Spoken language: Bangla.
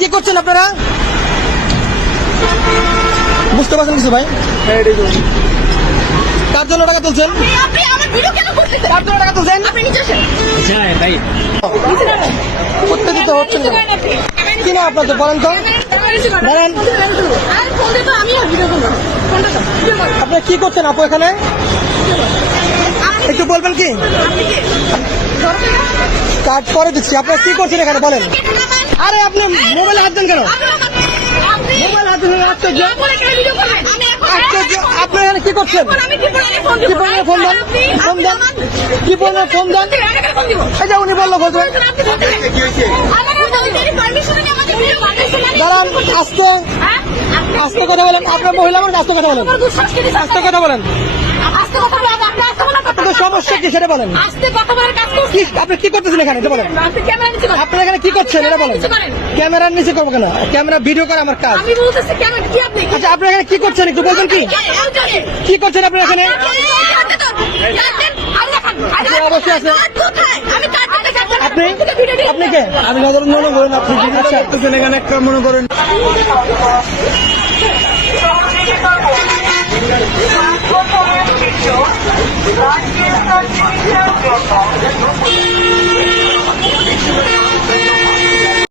কি করছেন আপনারা? বুঝতে পারছেন কিছু ভাই? কার জন্য টাকা তুলছেন? আপনি আমার ভিডিও কেন করতেছেন? কার জন্য টাকা তুলছেন? আপনি নিচে আসেন। উত্তেজিত হচ্ছেন কেন? তো? বলেন আপনারা কি করছেন আপু এখানে? একটু বলবেন কি। কাজ করে দিচ্ছি। আপনারা কি করছেন এখানে? বলেন। আরে, আপনি মোবাইলে হাত দেন কেন? মোবাইল আশ্চর্য আপনি এখানে কি করছেন? ফোন দেন। ফোন দেন। উনি বলল দাঁড়ান কথা বলেন। আপনার মহিলা মানুষ আস্তে কথা বলেন। আস্তে কথা বলেন। কথা বলে আপনি আস্তে বলার কথা আপনাদের সমস্যা কি সেটা বলেন আস্তে কথা বলার কাজ করছি আপনি কি করতেছেন এখানে এটা বলেন আপনি ক্যামেরা নিচে করেন। আপনারা এখানে কি করছেন এটা বলেন ক্যামেরার নিচে করব কেন ক্যামেরা ভিডিও করা আমার কাজ আমি বলতেছি ক্যামেরা কি আপনি আচ্ছা আপনারা এখানে কি করছেন একটু বলবেন কি কি করছেন আপনারা এখানে অবশ্যই আছে। আপনি আপনি কে আমি নজর মনে করেন আপনি আচ্ছা করতেছেন এখানে একটা মনে করেন 南京三区香港